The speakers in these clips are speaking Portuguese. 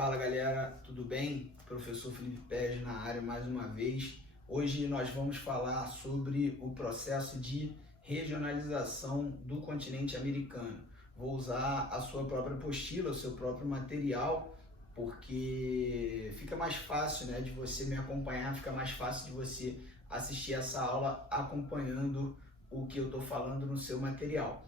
Fala galera, tudo bem? Professor Felipe Pérez na área mais uma vez. Hoje nós vamos falar sobre o processo de regionalização do continente americano. Vou usar a sua própria apostila, o seu próprio material, porque fica mais fácil, né, de você me acompanhar, fica mais fácil de você assistir essa aula acompanhando o que eu estou falando no seu material.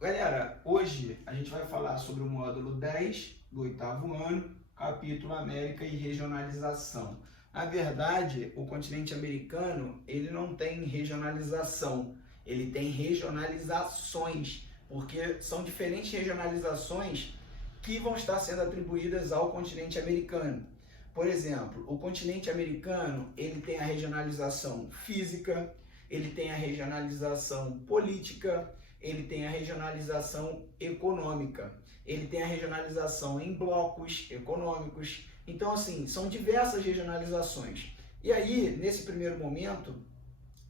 Galera, hoje a gente vai falar sobre o módulo 10 do 8º ano, capítulo América e regionalização. Na verdade, o continente americano, ele não tem regionalização, ele tem regionalizações, porque são diferentes regionalizações que vão estar sendo atribuídas ao continente americano. Por exemplo, o continente americano, ele tem a regionalização física, ele tem a regionalização política, ele tem a regionalização econômica, ele tem a regionalização em blocos econômicos. Então, assim, são diversas regionalizações. E aí, nesse primeiro momento,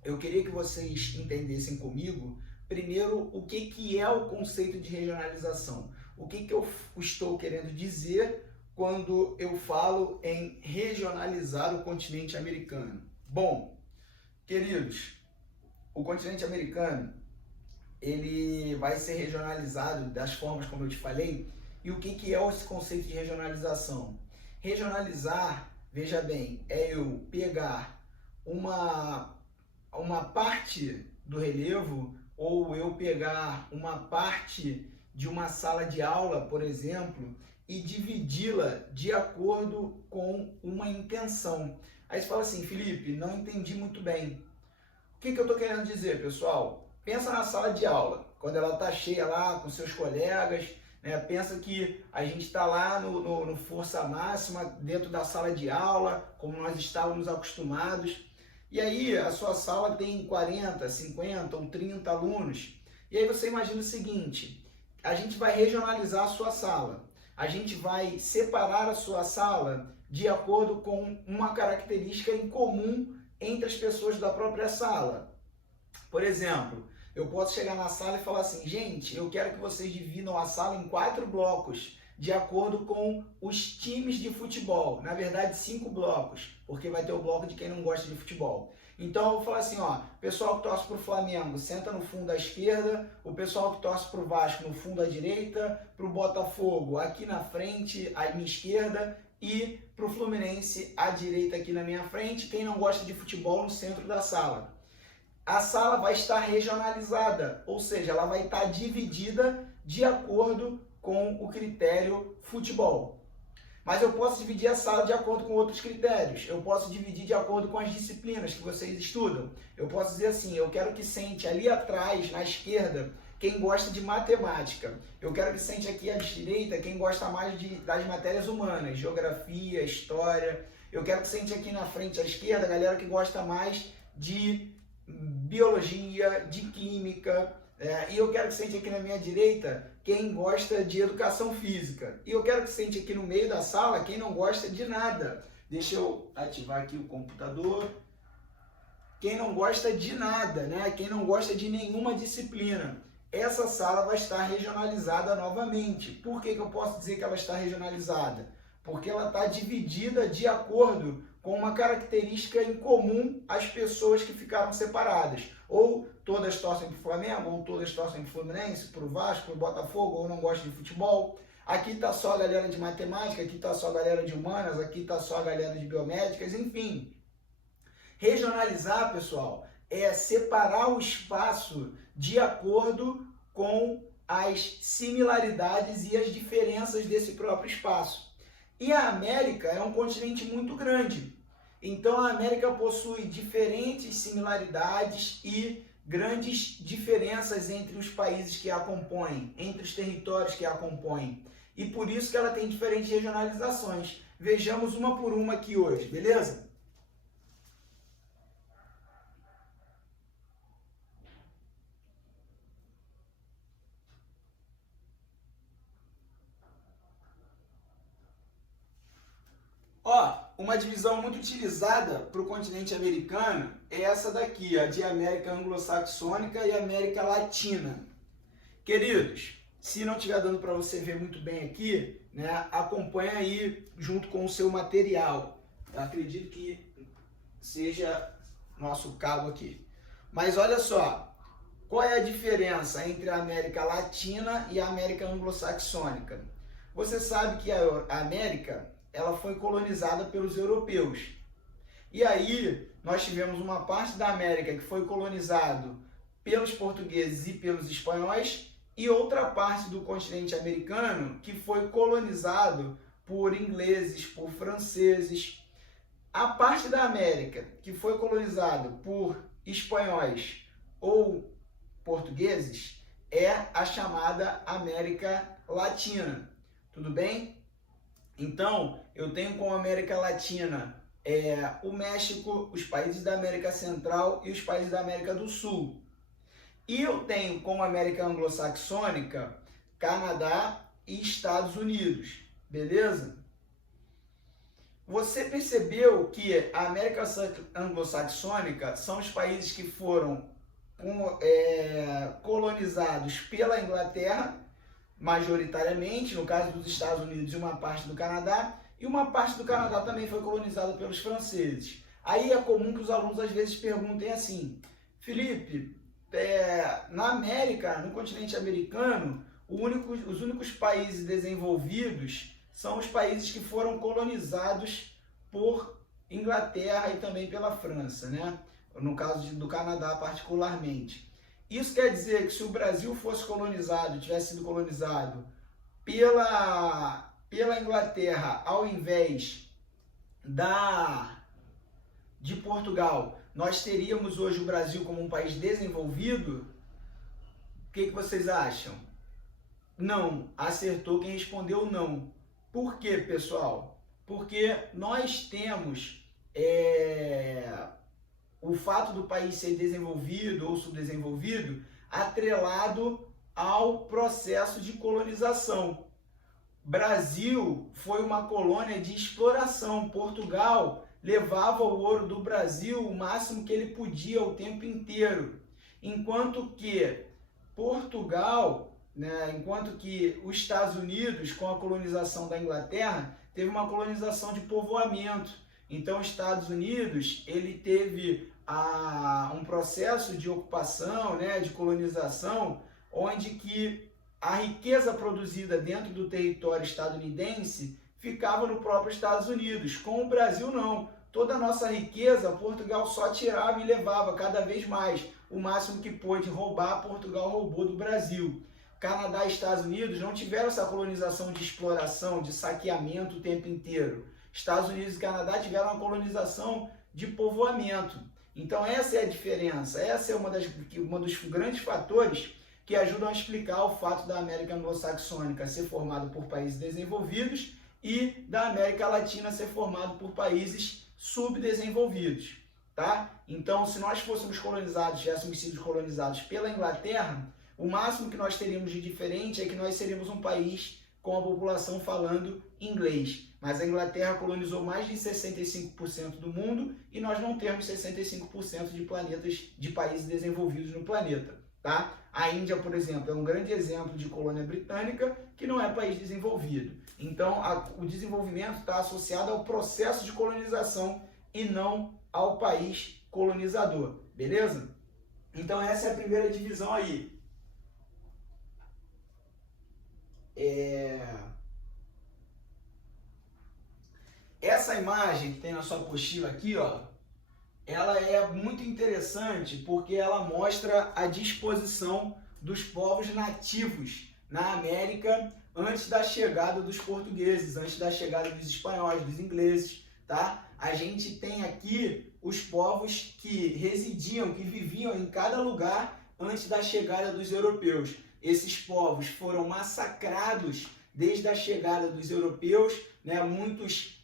eu queria que vocês entendessem comigo, primeiro, o que é o conceito de regionalização. O que eu estou querendo dizer quando eu falo em regionalizar o continente americano. Bom, queridos, o continente americano, ele vai ser regionalizado das formas como eu te falei. E o que é esse conceito de regionalização? Regionalizar, veja bem, é eu pegar uma parte do relevo, ou eu pegar uma parte de uma sala de aula, por exemplo, e dividi-la de acordo com uma intenção. Aí você fala assim, Felipe, não entendi muito bem. O que eu estou querendo dizer, pessoal? Pensa na sala de aula, quando ela está cheia lá com seus colegas, né? Pensa que a gente está lá no força máxima dentro da sala de aula, como nós estávamos acostumados. E aí a sua sala tem 40, 50 ou 30 alunos. E aí você imagina o seguinte, a gente vai regionalizar a sua sala. A gente vai separar a sua sala de acordo com uma característica em comum entre as pessoas da própria sala. Por exemplo, eu posso chegar na sala e falar assim, gente, eu quero que vocês dividam a sala em 4 blocos, de acordo com os times de futebol. Na verdade, 5 blocos, porque vai ter o bloco de quem não gosta de futebol. Então eu vou falar assim, ó, pessoal que torce para o Flamengo, senta no fundo à esquerda, o pessoal que torce para o Vasco no fundo à direita, para o Botafogo aqui na frente, à minha esquerda, e para o Fluminense à direita aqui na minha frente, quem não gosta de futebol no centro da sala. A sala vai estar regionalizada, ou seja, ela vai estar dividida de acordo com o critério futebol. Mas eu posso dividir a sala de acordo com outros critérios. Eu posso dividir de acordo com as disciplinas que vocês estudam. Eu posso dizer assim, eu quero que sente ali atrás, na esquerda, quem gosta de matemática. Eu quero que sente aqui à direita quem gosta mais das matérias humanas, geografia, história. Eu quero que sente aqui na frente à esquerda a galera que gosta mais de biologia, de química, e eu quero que sente aqui na minha direita quem gosta de educação física, e eu quero que sente aqui no meio da sala quem não gosta de nada. Deixa eu ativar aqui o computador. Quem não gosta de nada, né? Quem não gosta de nenhuma disciplina. Essa sala vai estar regionalizada novamente. Por que eu posso dizer que ela está regionalizada? Porque ela está dividida de acordo com uma característica em comum às pessoas que ficaram separadas. Ou todas torcem para o Flamengo, ou todas torcem para o Fluminense, para o Vasco, para o Botafogo, ou não gostam de futebol. Aqui está só a galera de matemática, aqui está só a galera de humanas, aqui está só a galera de biomédicas, enfim. Regionalizar, pessoal, é separar o espaço de acordo com as similaridades e as diferenças desse próprio espaço. E a América é um continente muito grande, então a América possui diferentes similaridades e grandes diferenças entre os países que a compõem, entre os territórios que a compõem, e por isso que ela tem diferentes regionalizações. Vejamos uma por uma aqui hoje, beleza? Uma divisão muito utilizada para o continente americano é essa daqui, a de América Anglo-Saxônica e América Latina. Queridos, Se não estiver dando para você ver muito bem aqui, né, acompanha aí junto com o seu material. Eu acredito que seja nosso cabo aqui. Mas olha só, qual é a diferença entre a América Latina e a América Anglo-Saxônica? Você sabe que a América ela foi colonizada pelos europeus. E aí nós tivemos uma parte da América que foi colonizado pelos portugueses e pelos espanhóis e outra parte do continente americano que foi colonizado por ingleses, por franceses. A parte da América que foi colonizada por espanhóis ou portugueses é a chamada América Latina. Tudo bem? Então, eu tenho como América Latina o México, os países da América Central e os países da América do Sul. E eu tenho como América Anglo-Saxônica Canadá e Estados Unidos, beleza? Você percebeu que a América Anglo-Saxônica são os países que foram colonizados pela Inglaterra, majoritariamente, no caso dos Estados Unidos e uma parte do Canadá, e uma parte do Canadá também foi colonizada pelos franceses. Aí é comum que os alunos às vezes perguntem assim: Felipe, na América, no continente americano, os únicos países desenvolvidos são os países que foram colonizados por Inglaterra e também pela França, né? No caso do Canadá particularmente. Isso quer dizer que se o Brasil fosse colonizado, tivesse sido colonizado pela Inglaterra ao invés de Portugal, nós teríamos hoje o Brasil como um país desenvolvido? O que vocês acham? Não, acertou quem respondeu não. Por quê, pessoal? Porque nós temos o fato do país ser desenvolvido ou subdesenvolvido atrelado ao processo de colonização. Brasil foi uma colônia de exploração. Portugal levava o ouro do Brasil o máximo que ele podia o tempo inteiro. Enquanto que enquanto que os Estados Unidos, com a colonização da Inglaterra, teve uma colonização de povoamento. Então, os Estados Unidos, ele teve um processo de ocupação, né, de colonização, onde que a riqueza produzida dentro do território estadunidense ficava no próprio Estados Unidos. Com o Brasil, não. Toda a nossa riqueza, Portugal só tirava e levava cada vez mais. O máximo que pôde roubar, Portugal roubou do Brasil. Canadá e Estados Unidos não tiveram essa colonização de exploração, de saqueamento o tempo inteiro. Estados Unidos e Canadá tiveram uma colonização de povoamento. Então essa é a diferença, essa é uma dos grandes fatores que ajudam a explicar o fato da América Anglo-Saxônica ser formada por países desenvolvidos e da América Latina ser formada por países subdesenvolvidos, tá? Então, se nós fôssemos colonizados, tivéssemos sido colonizados pela Inglaterra, o máximo que nós teríamos de diferente é que nós seríamos um país com a população falando inglês. Mas a Inglaterra colonizou mais de 65% do mundo e nós não temos 65% de países desenvolvidos no planeta, tá? A Índia, por exemplo, é um grande exemplo de colônia britânica que não é país desenvolvido. Então, o desenvolvimento está associado ao processo de colonização e não ao país colonizador, beleza? Então, essa é a primeira divisão aí. Essa imagem que tem na sua apostila aqui, ó, ela é muito interessante porque ela mostra a disposição dos povos nativos na América antes da chegada dos portugueses, antes da chegada dos espanhóis, dos ingleses, tá? A gente tem aqui os povos que residiam, que viviam em cada lugar antes da chegada dos europeus. Esses povos foram massacrados desde a chegada dos europeus, né? Muitos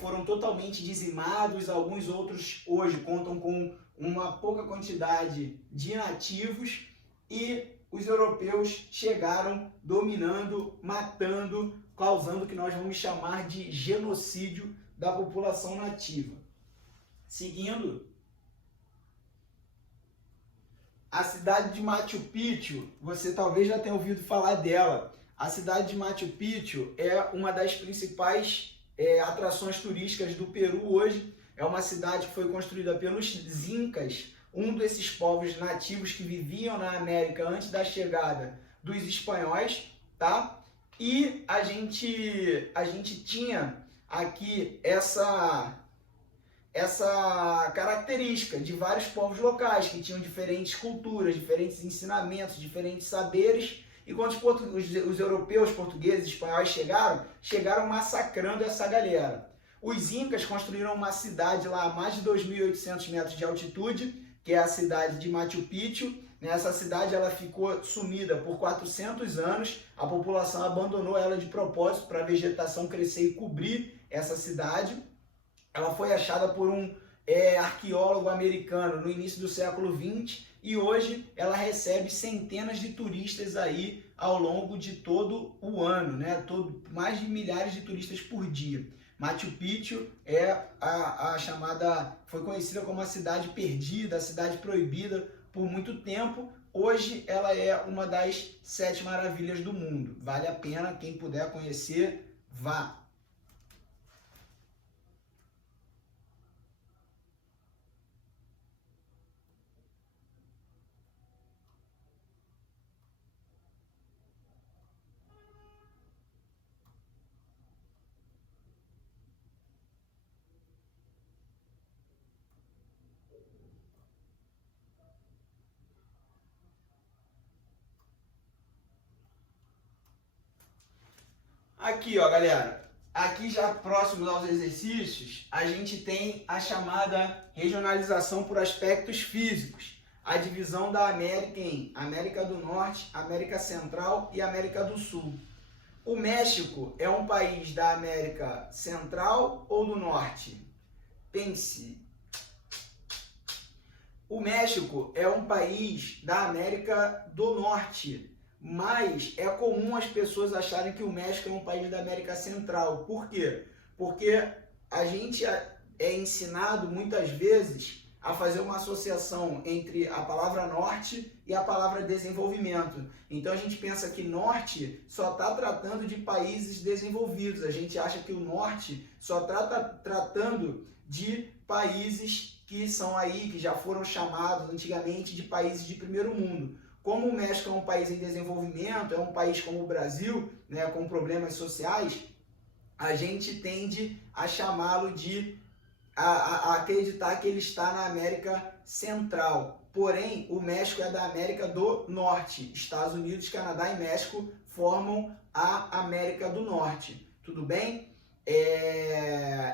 foram totalmente dizimados, alguns outros hoje contam com uma pouca quantidade de nativos e os europeus chegaram dominando, matando, causando o que nós vamos chamar de genocídio da população nativa. Seguindo, A cidade de Machu Picchu, você talvez já tenha ouvido falar dela. A cidade de Machu Picchu é uma das principais atrações turísticas do Peru hoje. É uma cidade que foi construída pelos Incas, um desses povos nativos que viviam na América antes da chegada dos espanhóis, tá? E a gente tinha aqui essa característica de vários povos locais que tinham diferentes culturas, diferentes ensinamentos, diferentes saberes. E quando os europeus, portugueses, espanhóis chegaram massacrando essa galera. Os Incas construíram uma cidade lá a mais de 2.800 metros de altitude, que é a cidade de Machu Picchu. Essa cidade ela ficou sumida por 400 anos, a população abandonou ela de propósito para a vegetação crescer e cobrir essa cidade. Ela foi achada por um arqueólogo americano no início do século XX e hoje ela recebe centenas de turistas aí ao longo de todo o ano, né? Mais de milhares de turistas por dia. Machu Picchu é a chamada, foi conhecida como a cidade perdida, a cidade proibida por muito tempo. Hoje ela é uma das 7 maravilhas do mundo. Vale a pena, quem puder conhecer, vá. Aqui, ó, galera, aqui já próximos aos exercícios, a gente tem a chamada regionalização por aspectos físicos, a divisão da América em América do Norte, América Central e América do Sul. O México é um país da América Central ou do Norte? Pense. O México é um país da América do Norte. Mas é comum as pessoas acharem que o México é um país da América Central. Por quê? Porque a gente é ensinado muitas vezes a fazer uma associação entre a palavra norte e a palavra desenvolvimento. Então a gente pensa que norte só está tratando de países desenvolvidos. A gente acha que o norte só está tratando de países que são aí, que já foram chamados antigamente de países de primeiro mundo. Como o México é um país em desenvolvimento, é um país como o Brasil, né, com problemas sociais, a gente tende a chamá-lo a acreditar que ele está na América Central. Porém, o México é da América do Norte. Estados Unidos, Canadá e México formam a América do Norte. Tudo bem?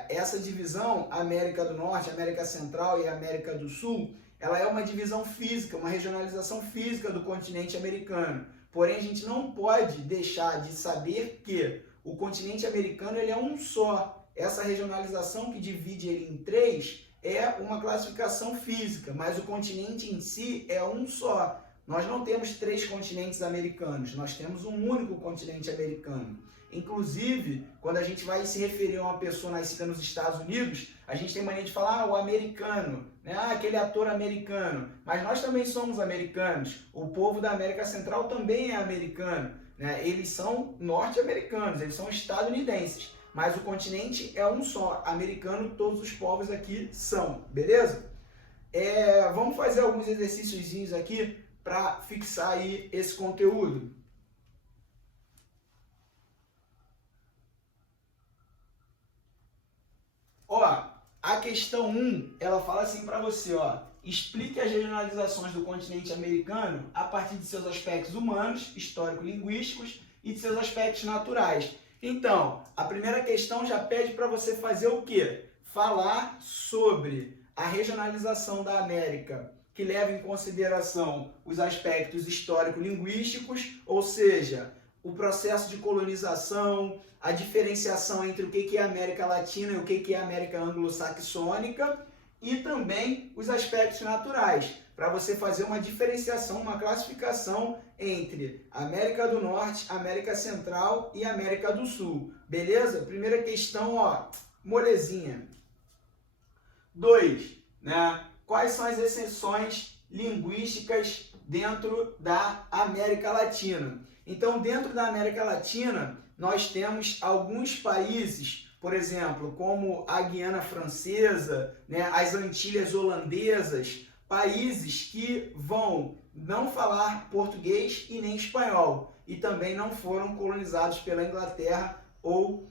Essa divisão, América do Norte, América Central e América do Sul, ela é uma divisão física, uma regionalização física do continente americano. Porém, a gente não pode deixar de saber que o continente americano ele é um só. Essa regionalização que divide ele em 3 é uma classificação física, mas o continente em si é um só. Nós não temos 3 continentes americanos, nós temos um único continente americano. Inclusive, quando a gente vai se referir a uma pessoa nascida nos Estados Unidos, a gente tem mania de falar, o americano, né? Aquele ator americano. Mas nós também somos americanos. O povo da América Central também é americano, né? Eles são norte-americanos, eles são estadunidenses. Mas o continente é um só, americano, todos os povos aqui são, beleza? Vamos fazer alguns exercíciozinhos aqui para fixar aí esse conteúdo. Ó, a questão 1, ela fala assim para você, ó, explique as regionalizações do continente americano a partir de seus aspectos humanos, histórico-linguísticos e de seus aspectos naturais. Então, a primeira questão já pede para você fazer o quê? Falar sobre a regionalização da América, que leva em consideração os aspectos histórico-linguísticos, ou seja, o processo de colonização, a diferenciação entre o que é América Latina e o que é América Anglo-Saxônica, e também os aspectos naturais, para você fazer uma diferenciação, uma classificação entre América do Norte, América Central e América do Sul. Beleza? Primeira questão, ó, molezinha. 2, né? Quais são as exceções linguísticas dentro da América Latina. Então, dentro da América Latina, nós temos alguns países, por exemplo, como a Guiana Francesa, né, as Antilhas Holandesas, países que vão não falar português e nem espanhol, e também não foram colonizados pela Inglaterra ou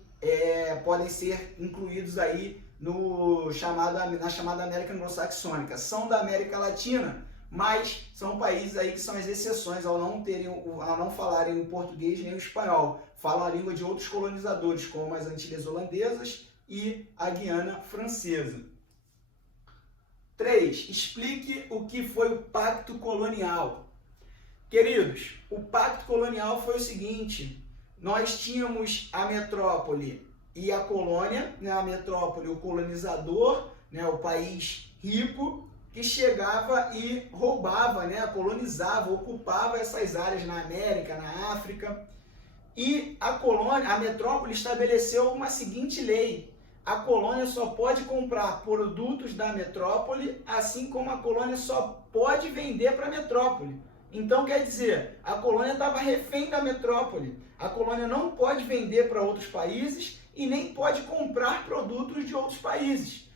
podem ser incluídos aí na chamada América Anglo-Saxônica. São da América Latina, mas são países aí que são as exceções ao não falarem o português nem o espanhol. Falam a língua de outros colonizadores, como as Antilhas Holandesas e a Guiana Francesa. 3. Explique o que foi o Pacto Colonial. Queridos, o Pacto Colonial foi o seguinte: nós tínhamos a metrópole e a colônia, né? A metrópole, o colonizador, né? O país rico, que chegava e roubava, né? Colonizava, ocupava essas áreas na América, na África. E a colônia, a metrópole estabeleceu uma seguinte lei: a colônia só pode comprar produtos da metrópole, assim como a colônia só pode vender para a metrópole. Então, quer dizer, a colônia estava refém da metrópole. A colônia não pode vender para outros países e nem pode comprar produtos de outros países.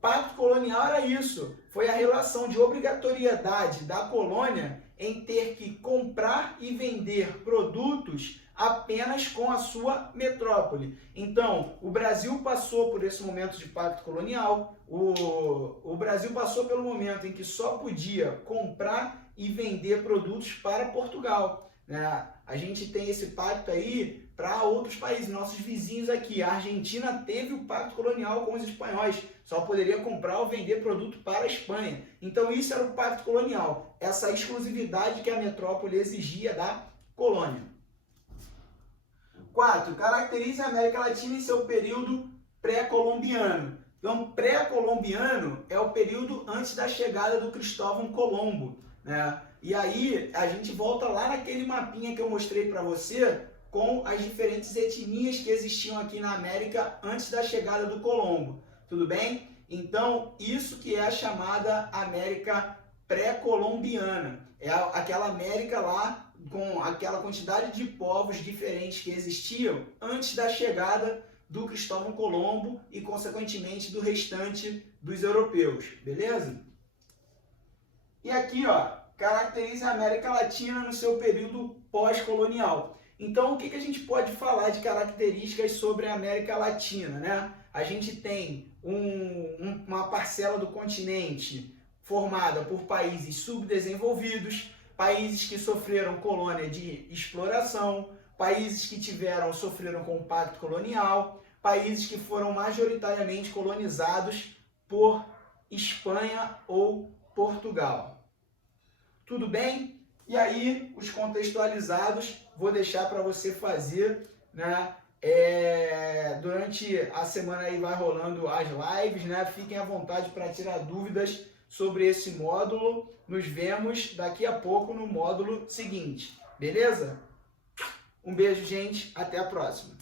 Pacto colonial era isso, foi a relação de obrigatoriedade da colônia em ter que comprar e vender produtos apenas com a sua metrópole. Então, o Brasil passou por esse momento de pacto colonial, o Brasil passou pelo momento em que só podia comprar e vender produtos para Portugal, né? A gente tem esse pacto aí para outros países, nossos vizinhos aqui. A Argentina teve o pacto colonial com os espanhóis, só poderia comprar ou vender produto para a Espanha. Então isso era o pacto colonial, essa exclusividade que a metrópole exigia da colônia. 4. Caracterize a América Latina em seu período pré-colombiano. Então, pré-colombiano é o período antes da chegada do Cristóvão Colombo, né? E aí a gente volta lá naquele mapinha que eu mostrei para você, com as diferentes etnias que existiam aqui na América antes da chegada do Colombo. Tudo bem? Então, isso que é a chamada América pré-colombiana. É aquela América lá com aquela quantidade de povos diferentes que existiam antes da chegada do Cristóvão Colombo e, consequentemente, do restante dos europeus. Beleza? E aqui, ó, caracteriza a América Latina no seu período pós-colonial. Então, o que a gente pode falar de características sobre a América Latina, né? A gente tem uma parcela do continente formada por países subdesenvolvidos, países que sofreram colônia de exploração, países que sofreram com o pacto colonial, países que foram majoritariamente colonizados por Espanha ou Portugal. Tudo bem? E aí, os contextualizados, vou deixar para você fazer, né? Durante a semana aí vai rolando as lives, né? Fiquem à vontade para tirar dúvidas sobre esse módulo. Nos vemos daqui a pouco no módulo seguinte, beleza? Um beijo, gente. Até a próxima.